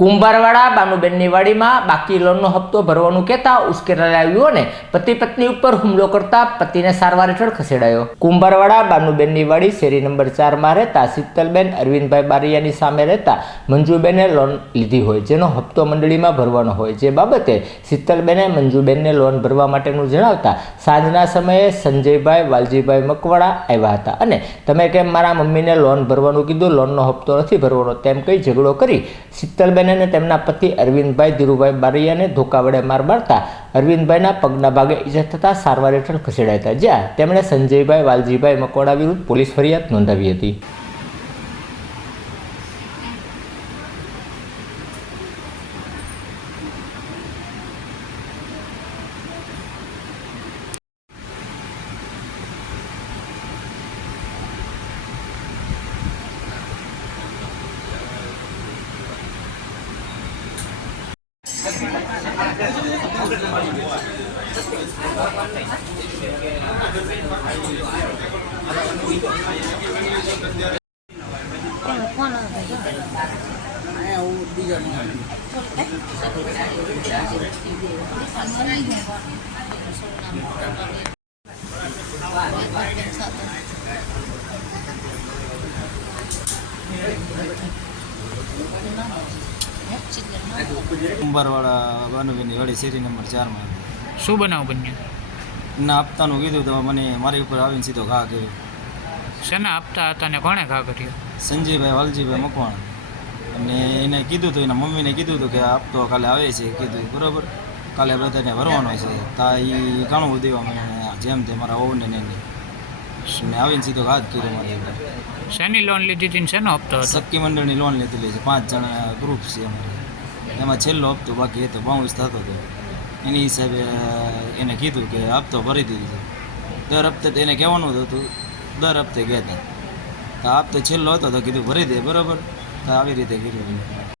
કુંભારવાડા બાનુબેનની વાડીમાં બાકી લોનનો હપ્તો ભરવાનું કહેતા ઉશ્કેરાયેલા યુવાને પતિ પત્ની ઉપર હુમલો કરતા પતિને સારવાર હેઠળ ખસેડાયો। કુંભારવાડા બાનુબેનની વાડી શેરી નંબર 4માં રહેતા શીતલબેન અરવિંદભાઈ બારિયાની સામે રહેતા મંજુબેને લોન લીધી હોય, જેનો હપ્તો મંડળીમાં ભરવાનો હોય, જે બાબતે શીતલબેને મંજુબેનને લોન ભરવા માટેનું જણાવતા સાંજના સમયે સંજયભાઈ વાલજીભાઈ મકવાડા આવ્યા હતા અને તમે કેમ મારા મમ્મીને લોન ભરવાનું કીધું, લોનનો હપ્તો નથી ભરવાનો તેમ કહી ઝઘડો કરી શીતલબેન અને તેમના પતિ અરવિંદભાઈ ધીરુભાઈ બારિયાને ધોકા વડે માર મારતા અરવિંદભાઈના પગના ભાગે ઈજા થતા સારવાર હેઠળ ખસેડાયા હતા, જ્યાં તેમણે સંજયભાઈ વાલજીભાઈ મકવાડા વિરુદ્ધ પોલીસ ફરિયાદ નોંધાવી હતી। કુંભારવાડા બાનુબેનની વાડી શેરી નંબર 4માં શું બનાવ બન્યો? ના આપતાનું કીધું તો મને મારી ઉપર આવીને સીધો ઘા કર્યો। શેના આપતા હતા ને કોણે ઘા કર્યો? સંજયભાઈ વાલજીભાઈ મકવાણા અને એને કીધું હતું, એના મમ્મીને કીધું હતું કે આપતો કાલે આવે છે, કીધું બરાબર કાલે બધાને ભરવાનો છે, તા એ ઘણું બધું અમે જેમ તે મારા ઓવને ને આવીને સીધો ઘા જ કર્યો મારી ઉપર। શેની લોન લીધી હતી ને શેનો હપ્તો હતો? સખી મંડળની લોન લીધેલી છે, 5 જણા ગ્રુપ છે અમારે, એમાં છેલ્લો હપ્તો બાકી હતો, બાઉન્સ થતો હતો, એની હિસાબે એને કીધું કે હપ્તો ભરી દીધી છે। દર હપ્તે એને કહેવાનું હતું, દર હપ્તે કહેતા, તો હપ્તો છેલ્લો હતો તો કીધું ભરી દે બરાબર, તો આવી રીતે કીધું।